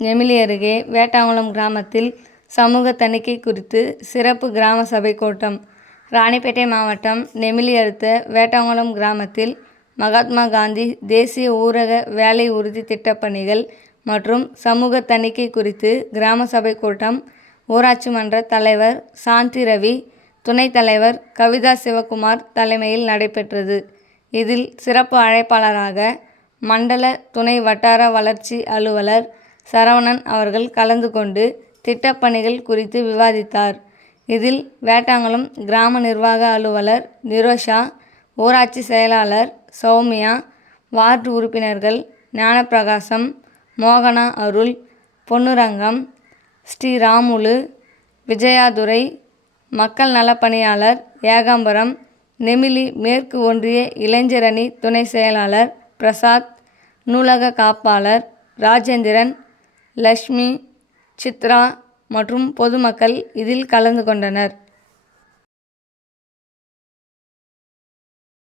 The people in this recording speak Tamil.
நெமிலி அருகே வேட்டாங்குளம் கிராமத்தில் சமூக தணிக்கை குறித்து சிறப்பு கிராம சபை கூட்டம். ராணிப்பேட்டை மாவட்டம் நெமிலி அடுத்த வேட்டாங்குளம் கிராமத்தில் மகாத்மா காந்தி தேசிய ஊரக வேலை உறுதி திட்டப் பணிகள் மற்றும் சமூக தணிக்கை குறித்து கிராம சபை கூட்டம். ஊராட்சி மன்ற தலைவர் சாந்தி ரவி துணைத் தலைவர் கவிதா சிவகுமார் தலைமையில் நடைபெற்றது. இதில் சிறப்பு அழைப்பாளராக மண்டல துணை வட்டார வளர்ச்சி அலுவலர் சரவணன் அவர்கள் கலந்து கொண்டு திட்டப்பணிகள் குறித்து விவாதித்தார். இதில் வேட்டாங்குளம் கிராம நிர்வாக அலுவலர் நிரோஷா ஊராட்சி செயலாளர் சௌமியா வார்டு உறுப்பினர்கள் ஞானப்பிரகாசம் மோகனா அருள் பொன்னுரங்கம் ஸ்ரீராமுலு விஜயாதுரை மக்கள் நலப்பணியாளர் ஏகாம்பரம் நெமிலி மேற்கு ஒன்றிய இளைஞரணி துணை செயலாளர் பிரசாத் நூலக காப்பாளர் ராஜேந்திரன் லக்ஷ்மி சித்ரா மற்றும் பொதுமக்கள் இதில் கலந்து கொண்டனர்.